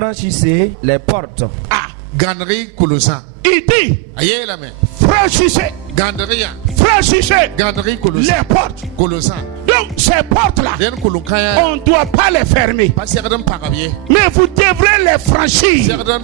franchissez les portes. Ah, Gandri Koulousan. Il dit, Aïe la main. franchissez, Gandria. franchissez Gandri Koulousan. les portes. Koulousan. Donc ces portes-là, Den Kouloukaya. on ne doit pas les fermer. Pas Serdan Parabier. Mais vous devrez les franchir Serdan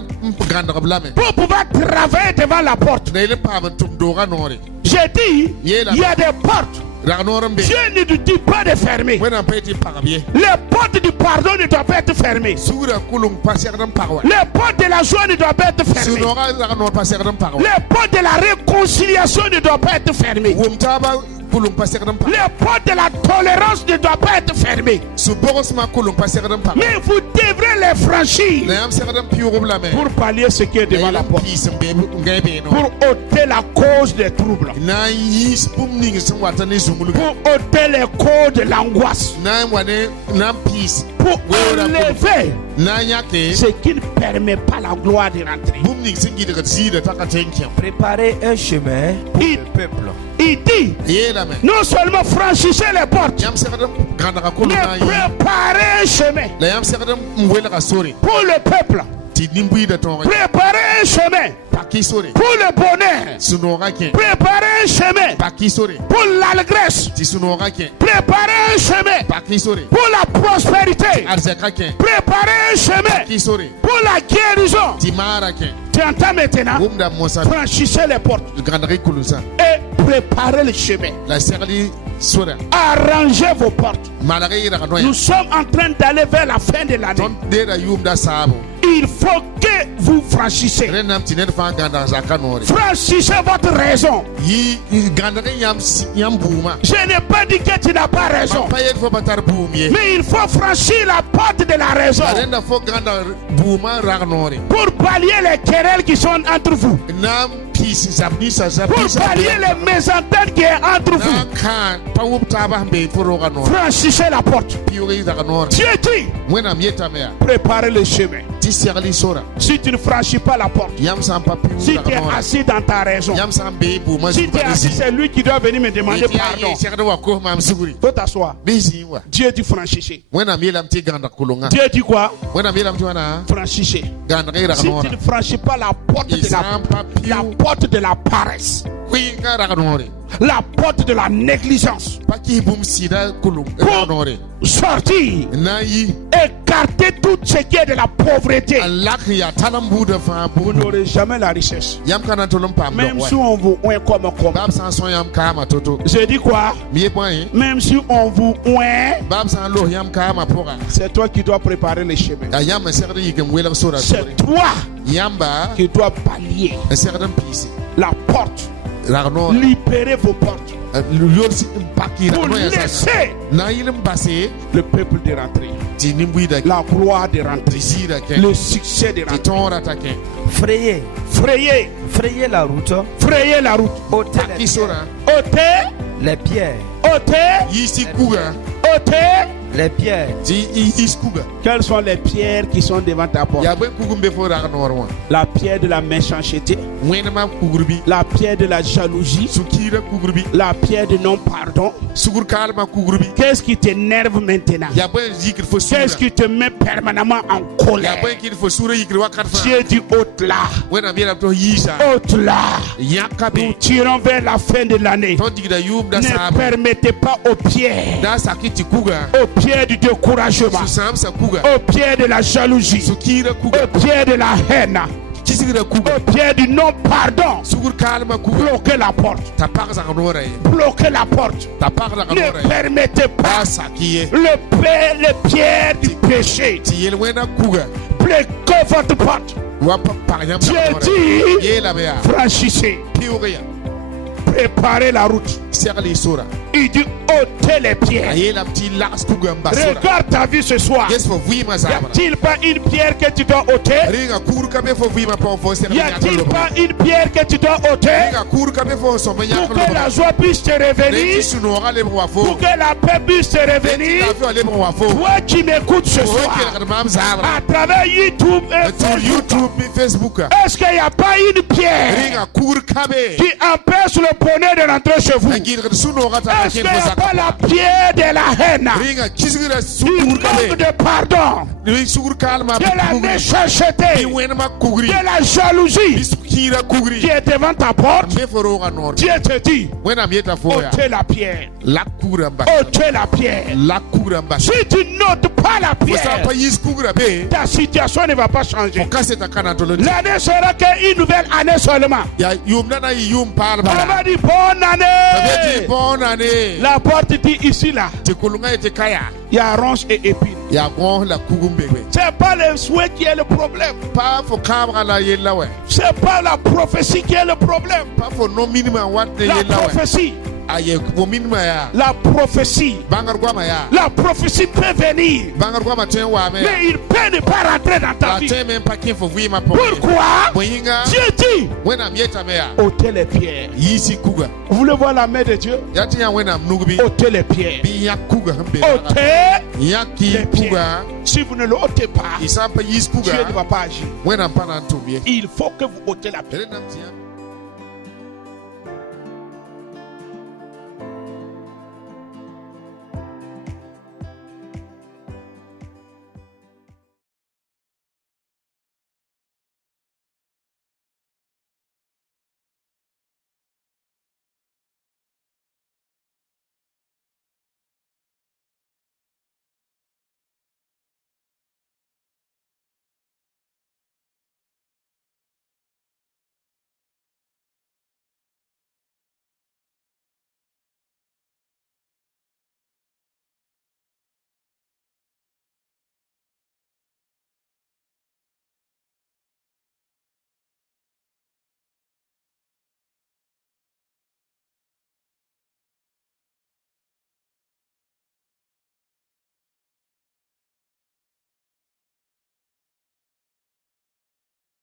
Gandrablame. pour pouvoir travailler devant la porte. Nail Paventum Dora Nori. J'ai dit, il y a des portes. Ragnoram Dieu ne nous dit pas de fermer. When I'm paid Parabier. Les portes du pardon ne doivent pas être fermées. Soura Koulou pas Serdan Parawa. Les portes de la joie ne doivent pas être fermées. Sunora Ragnor pas Serdan Parawa. Les portes de la réconciliation ne doivent pas être fermées. Wumtaba Koulou pas Serdan Parawa. Les portes de la tolérance ne doivent pas être fermées. Suborosma Koulou pas Serdan Parawa. Mais vous devrez les franchir Nayam Serdan Pure la main. pour pallier ce qui est devant la porte. Pour ôter la cause des troubles. Na yis pumning some watani zungulu. Pour ôter les causes de l'angoisse. Na wane na peace. Pour enlever Na yake ce qui ne permet pas la gloire de rentrer. pumning singi de zida takatenkia. Préparez un chemin pour Il- le peuple. Il dit, Yela me. non seulement franchissez les portes, Yam Serdan Gandra Koulou mais na yi. préparez un chemin La yam Serdan mwela ka sori. pour le peuple. Ti nimbui da tonga. Préparez un chemin Paki sori. pour le bonheur. Sunora ke. Préparez un chemin Paki sori. pour l'allégresse. Ti sunora ke. Préparez un chemin Paki sori. pour la prospérité. Arzaka ke. Préparez un chemin Paki sori. pour la guérison. Ti mara ke. Tu entends maintenant? Wumda mosa. Franchissez les portes Gandri Koulousan. et préparez le chemin. La serli sora. Arrangez vos portes. Malagay ra Nous noya. sommes en train d'aller vers la fin de l'année. Ton dera yumda sabo. Il faut que vous franchissiez. Renam tinen fa ganda zaka nori. Franchissez votre raison. Yi gandri yam buma. Je n'ai pas dit que tu n'as pas raison. Payet fo batar bumye. Mais il faut franchir la porte de la raison Renda fo ganda buma ragnori. pour pallier les querelles qui sont entre vous. Nam peace zabnisa Pour zabnisa. pallier les mésententes qui est entre vous. Na kan pawup taba be foro ganori. Franchissez la porte. Piori ragnori. Dieu dit, Wena mieta mea. préparez le chemin. Ti serli sora. Si tu ne franchis pas la porte, Yam sam pa si piori tu es ragnori. assis dans ta raison, Yam sam be buma si tu es assis, c'est lui qui doit venir me demander pardon. Serda wa ko mam suguri. Faut t'asseoir. Bizi wa. Dieu dit franchissez. Wena mielam ti ganda kulunga. Dieu dit quoi? Wena mielam ti wana. Franchissez. Gandri Si tu ragnori. ne franchis pas la porte de la porte de la paresse, Kui nga ragnori. la porte de la négligence, Paki bum sida kulung ragnori. sortir, Na yi écarter tout ce qui est de la pauvreté. alak ya tanam buda fa Vous budu. n'aurez jamais la richesse. Yam kana tolum pam Même do. si on vous oint comme. Bab san son yam kama toto. Je dis quoi? Miye point. Même si on vous oint, Bab san lo yam kama pora. c'est toi qui dois préparer le chemin. Ya yam serda yigem wela sora sori. C'est toi Yamba qui dois pallier serda pisi. la porte. Ragnori. Libérer vos portes. Lyor si paki Pour ragnori sa. laisser Na yilim basse le peuple de rentrer. ti nimbui da La gloire de rentrer. zira ke. Le succès de Ti rentrer. tonra ta ke. Frayez, Frayez. frayez la route. Frayer la route. Ôtez Paki les, sora. Ôtez. les pierres. Ôtez. Yisi kuga. Ôtez. Les pierres. Ti yis kuga. Quelles sont les pierres qui sont devant ta porte? Ya ben kugumbe fo ragnori wa. La pierre de la méchanceté. Wena ma kugurbi. La pierre de la jalousie. Sukira kugurbi. La pierre de non-pardon. Sugur kalma kugurbi. Qu'est-ce qui t'énerve maintenant? Ya ben zikir fo sura. Qu'est-ce qui te met permanemment en Ya colère? ben kir fo sura yikir wakat fa. Dieu dit ôte-la. Wena mielam to yisa. Ôte-la. Nous Yakabe. tirons vers la fin de l'année. To digda yum da Ne sabo. permettez pas aux pierres, Da sakiti kuga. aux pierres du découragement, Su samsa kuga. aux pierres de la jalousie, Sukira kuga. aux pierres de la haine, Kisigira kuga. aux pierres du non-pardon. Sugur kalma kuga. Bloquez la porte. Ta par za nora ye. Bloquez la porte. Ta par la Ne nora ye. permettez pas Ba sakiye. les pierres du péché. Ti yel wena kuga. Bloquez votre porte. Wa pa par yam Dieu da nora. dit, Yela be ya. franchissez, Piuria. préparez la route. Serli sura. Il dit, ôtez les pierres. Ayela ti las kuga mbasura. Regarde ta vie ce soir. Yes fo vima Y zabra. a-t-il pas une pierre que tu dois ôter? Ringa kur kabe fo vima pa fo serli. Y a-t-il pas une pierre que tu dois ôter Ringa kur kabe fo so menya pour que la joie puisse te revenir, Reti suno ale bro wafo. pour que la paix puisse te revenir? Ta fi ale bro wafo. Toi qui m'écoutes ce Oke soir la mam zabra. à travers YouTube et Sur Facebook, YouTube et Facebook. est-ce qu'il n'y a pas une pierre Ringa kur kabe. qui empêche le bonheur de rentrer chez vous? Ngir suno gata. Est-ce qu'il n'y a pas la pierre de la haine, ringa kisigira du sugur manque kabe de pardon, ri sugur kalma de la méchanceté, bi wenma kugri de la jalousie bi sukira kugri qui est devant ta porte? me foro ga nor Dieu te dit, wena mieta foya ôtez la pierre, la kugra mba ôtez la pierre. la kugra mba Si tu n'ôtes pas la ça pierre, pas yis kugra be ta situation ne va pas changer. kase ta kana to le L'année sera qu'une nouvelle année seulement. ya yum nana yum pal On bala va dire bonne ça veut année. dire bonne année La porte dit ici là, te kulunga te kaya il y a ronces et épines. ya gon la kugumbe C'est pas le souhait qui est le problème. pas fo kabra la yella we C'est pas la prophétie qui est le problème. pas fo no minima wat de La yella we prophétie, aye bo minima ya la prophétie, bangar gwa ma ya la prophétie peut venir, bangar gwa ma ten wa me mais il peut ne pas rentrer dans ta la vie. ten même pas kin fo vui ma po Pourquoi? boyinga Dieu dit, wena mieta me ya ôtez les pierres. yisi kuga Vous voulez voir la main de Dieu? yati ya wena mnugubi Ôtez les pierres. bi ya kuga hambe Ôtez ya ki les kuga pierres. Si vous ne le ôtez pas, isampa yis Dieu ne kuga va pas agir. wena mpana ntumye Il faut que vous ôtez la pierre. Ele namtia